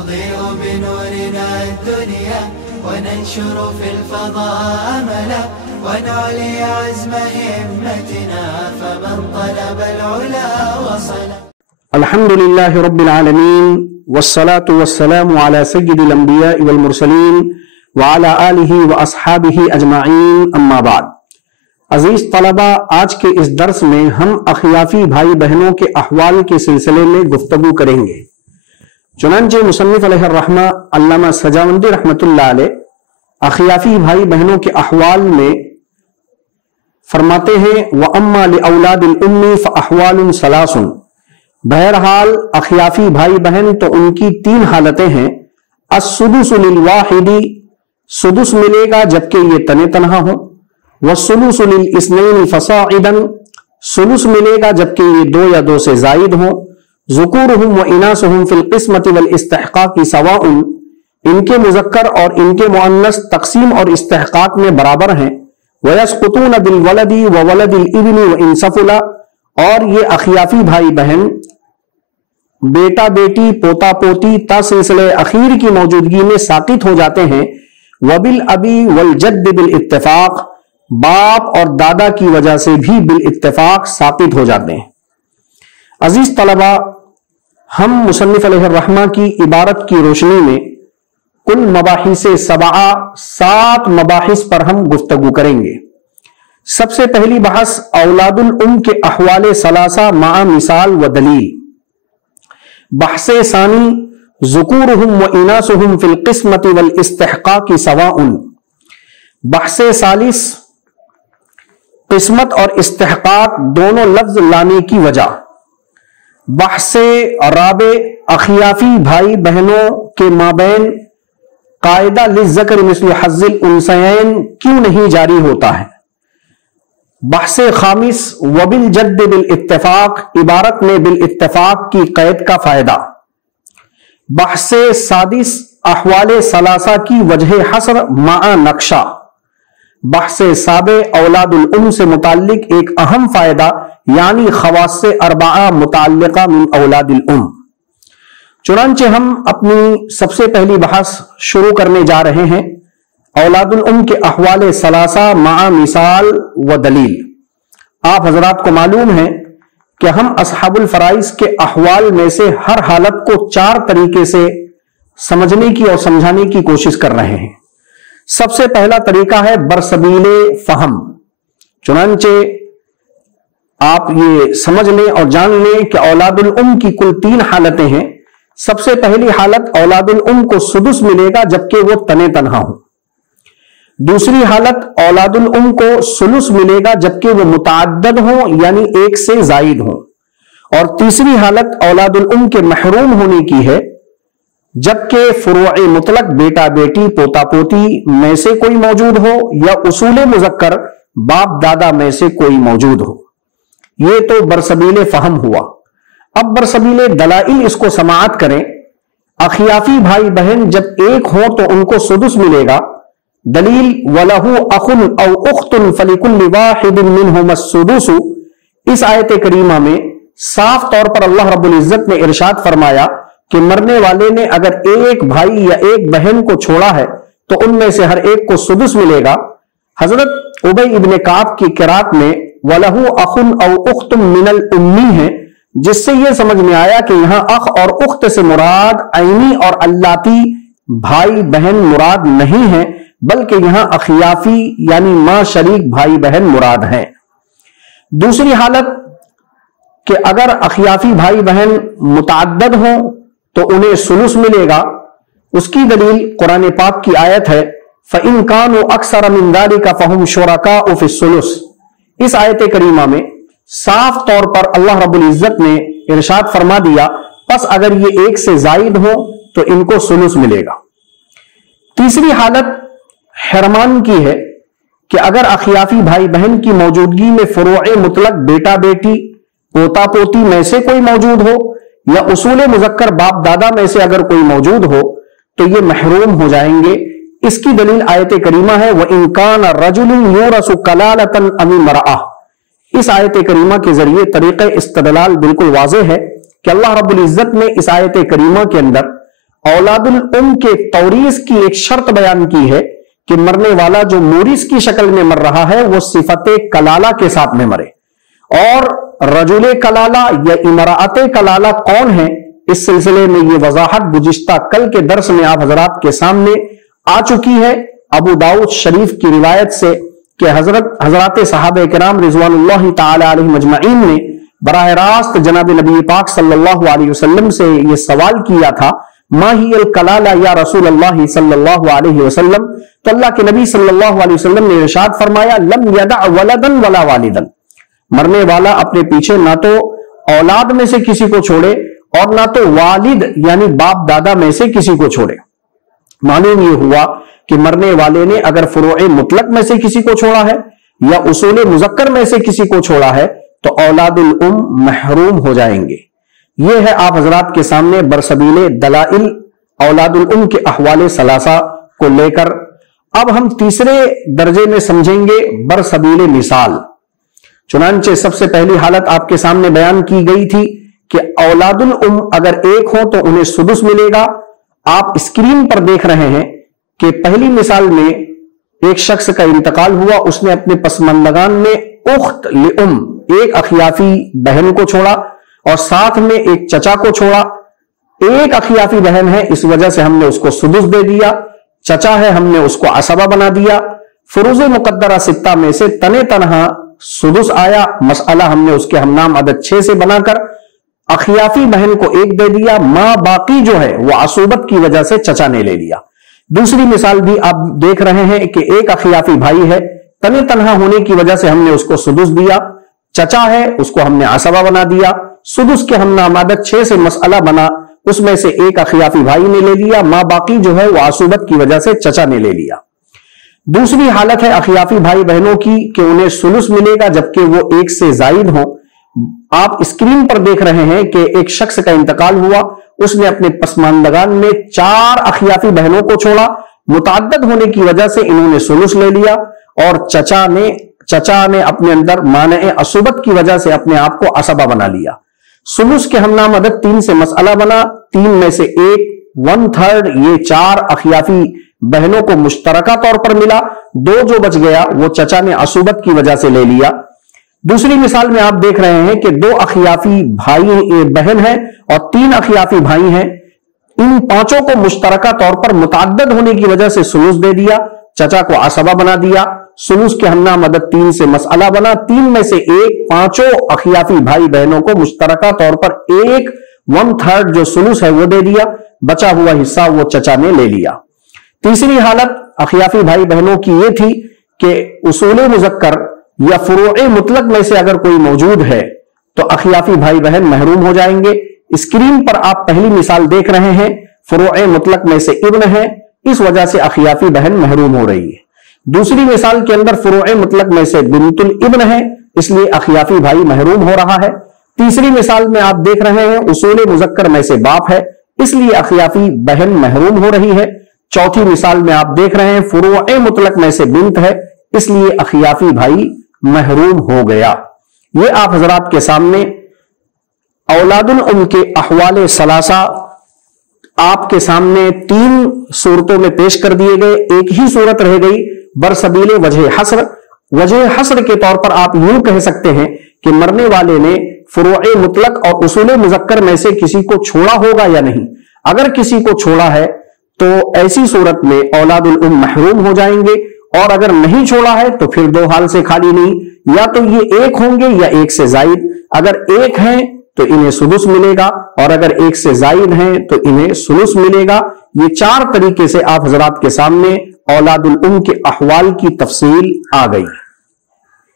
نضيء بنورنا الدنيا وننشر في الفضاء أملا ونعلي عزم همتنا فمن طلب العلا وصل. الحمد لله رب العالمين والصلاة والسلام على سيد الأنبياء والمرسلين وعلى آلہ واصحابہ اجمعین اما بعد. عزیز طلبہ، آج کے اس درس میں ہم اخیافی بھائی بہنوں کے احوال کے سلسلے میں گفتگو کریں گے. چنانچہ مصنف علیہ الرحمہ علامہ سجاوندی رحمۃ اللہ علیہ اخیافی بھائی بہنوں کے احوال میں فرماتے ہیں وَأَمَّا لِأَوْلَادِ الْأُمِّ فَأَحْوَالٌ ثَلَاثٌ. بہرحال اخیافی بھائی بہن تو ان کی تین حالتیں ہیں. السدس للواحد، سدس ملے گا جبکہ یہ تنے تنہا ہوں. والثلث للاثنین فصاعدا، ثلث ملے گا جبکہ یہ دو یا دو سے زائد ہوں. ذکورہم واناثہم فی القسمۃ والاستحقاق سواء، ان کے مذکر اور ان کے مؤنث تقسیم اور استحقاق میں برابر ہیں. ویسقطون بالولد وولد الابن وان سفلا، اور یہ اخیافی بھائی بہن بیٹا بیٹی پوتا پوتی تا سلسلے اخیر کی موجودگی میں ساقط ہو جاتے ہیں. وبالابی والجد بالاتفاق، باپ اور دادا کی وجہ سے بھی بالاتفاق ساقط ہو جاتے ہیں. عزیز طلبہ، ہم مصنف علیہ الرحمہ کی عبارت کی روشنی میں کل مباحث سبعہ، 7 مباحث پر ہم گفتگو کریں گے. سب سے پہلی بحث اولاد الام کے احوال ثلاثہ مع مثال و دلیل. بحث ثانی ذکورہم واناثہم فی القسمۃ والاستحقاق سواء. بحث ثالث قسمت اور استحقاق دونوں لفظ لانے کی وجہ. بحث رابع اخیافی بھائی بہنوں کے مابین قاعدہ للذکر مثل حظ الانثیین کیوں نہیں جاری ہوتا ہے. بحث خامس وبالجد بالاتفاق، عبارت میں بالاتفاق کی قید کا فائدہ. بحث سادس احوال ثلاثہ کی وجہ حصر مع نقشہ. بحث سابع اولاد الام سے متعلق ایک اہم فائدہ یعنی خواص اربعہ متعلقہ من اولاد الام. چنانچہ ہم اپنی سب سے پہلی بحث شروع کرنے جا رہے ہیں اولاد الام کے احوال ثلاثہ مع مثال و دلیل. آپ حضرات کو معلوم ہے کہ ہم اصحاب الفرائض کے احوال میں سے ہر حالت کو 4 طریقے سے سمجھنے کی اور سمجھانے کی کوشش کر رہے ہیں. سب سے پہلا طریقہ ہے برسبیل فہم. چنانچہ آپ یہ سمجھ لیں اور جان لیں کہ اولاد الام کی کل 3 حالتیں ہیں. سب سے پہلی حالت اولاد الام کو سدس ملے گا جبکہ وہ تنے تنہا ہوں. دوسری حالت اولاد الام کو ثلث ملے گا جبکہ وہ متعدد ہوں یعنی ایک سے زائد ہوں. اور تیسری حالت اولاد الام کے محروم ہونے کی ہے جبکہ فروع مطلق بیٹا بیٹی پوتا پوتی میں سے کوئی موجود ہو یا اصول مذکر باپ دادا میں سے کوئی موجود ہو. یہ تو برسبیل فہم ہوا. اب برسبیل دلائل اس کو سماعت کریں. اخیافی بھائی بہن جب ایک ہو تو ان کو سدس ملے گا. دلیل وَلَهُ أَخٌ أَوْ أُخْتٌ فَلِكُلِّ وَاحِدٍ مِّنْهُمَا السُّدُسُ. اس آیت کریمہ میں صاف طور پر اللہ رب العزت نے ارشاد فرمایا کہ مرنے والے نے اگر ایک بھائی یا ایک بہن کو چھوڑا ہے تو ان میں سے ہر ایک کو سدس ملے گا. حضرت ابی ابن کعب کی قرات میں وَلَهُ أَخٌ أَوْ أُخْتٌ مِّنَ الْأُمِّ ہے، جس سے یہ سمجھ میں آیا کہ یہاں اخ اور اخت سے مراد عینی اور اللاتی بھائی بہن مراد نہیں ہیں، بلکہ یہاں اخیافی یعنی ماں شریک بھائی بہن مراد ہیں. دوسری حالت کہ اگر اخیافی بھائی بہن متعدد ہوں تو انہیں ثلث ملے گا. اس کی دلیل قرآن پاک کی آیت ہے فَإِن كَانُوا أَكْثَرَ مِن ذَلِكَ فَهُمْ شُرَكَاءُ فِي الثُّلُثِ. اس آیت کریمہ میں صاف طور پر اللہ رب العزت نے ارشاد فرما دیا پس اگر یہ ایک سے زائد ہو تو ان کو ثلث ملے گا. تیسری حالت حرمان کی ہے کہ اگر اخیافی بھائی بہن کی موجودگی میں فروع مطلق بیٹا بیٹی پوتا پوتی میں سے کوئی موجود ہو یا اصول مذکر باپ دادا میں سے اگر کوئی موجود ہو تو یہ محروم ہو جائیں گے. اس کی دلیل آیت کریمہ ہے وَإِن كَانَ رَجُلٌ يُورَثُ كَلَالَةً أَوِ امْرَأَةً. اس آیت کریمہ کے ذریعے طریقہ استدلال بالکل واضح ہے کہ اللہ رب العزت نے اس آیت کریمہ کے اندر औलाद उल उम के तौरीस की एक शर्त बयान की है कि मरने वाला जो मोरिस की शक्ल में मर रहा है वो सिफते कलाला के साथ में मरे। और रजुले कलाला या इमराते कलाला कौन है, इस सिलसिले में ये वजाहत गुज़िश्ता कल के दर्स में आप हजरात के सामने आ चुकी है। अबू दाऊद शरीफ की रिवायत से कि हजरत सहाबे किराम रिज़वानुल्लाहि ताला अलैहिम अजमईन ने बराह रास्त जनाब नबी पाक सल्लल्लाहु अलैहि वसल्लम से ये सवाल किया था, माहियल कलाला या रसूल अल्लाह सल्लल्लाहु अलैहि वसल्लम। तो अल्लाह के नबी सल्लल्लाहु अलैहि वसल्लम ने इरशाद फरमाया, लम यदा वलदन वला वालिदन, मरने वाला अपने पीछे ना तो औलाद में से किसी को छोड़े और ना तो वालिद यानी बाप दादा में से किसी को छोड़े। मालूम ये हुआ कि मरने वाले ने अगर फुरूए मुतलक में से किसी को छोड़ा है या उसूले मुजक्कर में से किसी को छोड़ा है तो औलादुल उम महरूम हो जाएंगे। यह है आप हजरात के सामने बरसबीले दलाइल औलादुल उम के अहवाले सलासा को लेकर। अब हम तीसरे दर्जे में समझेंगे बरसबीले मिसाल। चुनांचे सबसे पहली हालत आपके सामने बयान की गई थी कि औलादुल उम अगर एक हो तो उन्हें सुदुस मिलेगा। आप स्क्रीन पर देख रहे हैं कि पहली मिसाल में एक शख्स का इंतकाल हुआ, उसने अपने पसमंदगान में उख्त लिउम एक अखियाफी बहन को छोड़ा और साथ में एक चचा को छोड़ा। एक अखियाफी बहन है, इस वजह से हमने उसको सुदुस दे दिया। चचा है, हमने उसको असबा बना दिया। फुरूज़ मुकद्दरा सित्ता में से तने तनहा सुदुस आया। मसला हमने उसके हमनाम अदद 6 से बनाकर अखियाफी बहन को एक दे दिया। मां बाकी जो है वो असुबत की वजह से चचा ने ले लिया। दूसरी मिसाल भी आप देख रहे हैं कि एक अखियाफी भाई है, तने तनहा होने की वजह से हमने उसको सुदुस दिया। चचा है, उसको हमने असबा बना दिया। सुदुस के हमनाम अदद 6 से मसला बना, उसमें से एक अखियाफी भाई ने ले लिया। मां बाकी जो है वो असुबत की वजह से चचा ने ले लिया। दूसरी हालत है अखियाफी भाई बहनों की कि उन्हें सुलुस मिलेगा जबकि वो एक से जायद हो। आप स्क्रीन पर देख रहे हैं कि एक शख्स का इंतकाल हुआ, उसने अपने पसमानदगान में 4 अखियाफी बहनों को छोड़ा। मुतअद्दद होने की वजह से इन्होंने सुलुस ले लिया और चचा ने अपने अंदर माने असुबत की वजह से अपने आप को असबा बना लिया। सुलुस के हमनाम अदद 3 से मसला बना। 3 में से 1/3 ये 4 अखियाफी बहनों को मुश्तरका तौर पर मिला। 2 जो बच गया वो चचा ने असुबत की वजह से ले लिया। दूसरी मिसाल में आप देख रहे हैं कि 2 अखियाफी भाई बहन है और 3 अखियाफी भाई हैं। इन 5 को मुश्तरका तौर पर मुतअद्दद होने की वजह से सुलुस दे दिया, चचा को असबा बना दिया। सुलुस के हमनाम अदद 3 से मसला बना। 3 में से 5 अखियाफी भाई बहनों को मुश्तरका तौर पर 1/3 जो सुलुस है वो दे दिया, बचा हुआ हिस्सा वो चचा ने ले लिया। तीसरी हालत अखियाफी भाई बहनों की ये थी कि उसूल मुजक्कर या फुरूए मुतलक में से अगर कोई मौजूद है तो अखियाफी भाई बहन महरूम हो जाएंगे। स्क्रीन पर आप पहली मिसाल देख रहे हैं, फुरूए मुतलक में से इब्न है, इस वजह से अखियाफी बहन महरूम हो रही है। दूसरी मिसाल के अंदर फुरूए मुतलक में से बिन्तुल इब्न है, इसलिए अखियाफी भाई महरूम हो रहा है। तीसरी मिसाल में आप देख रहे हैं उसूल मुजक्कर में से बाप है, इसलिए अखियाफी बहन महरूम हो रही है। चौथी मिसाल में आप देख रहे हैं फुरूए मुतलक में से बिन्त है, इसलिए अखियाफी भाई महरूम हो गया। ये आप हजरात के सामने औलादुल उम के अहवाले सलासा आपके सामने 3 सूरतों में पेश कर दिए गए। एक ही सूरत रह गई बरसबीले वजह हस्र। वजह हस्र के तौर पर आप यूं कह सकते हैं कि मरने वाले ने फुरूए मुतलक और उसूल मुजक्कर में से किसी को छोड़ा होगा या नहीं। अगर किसी को छोड़ा है तो ऐसी सूरत में औलादुल उम महरूम हो जाएंगे, और अगर नहीं छोड़ा है तो फिर 2 हाल से खाली नहीं, या तो ये 1 होंगे या 1 से जायद। अगर 1 हैं तो इन्हें सुदुस मिलेगा और अगर 1 से जायद हैं तो इन्हें सुलुस मिलेगा। ये 4 तरीके से आप हजरात के सामने औलादुल उम के अहवाल की तफसील आ गई।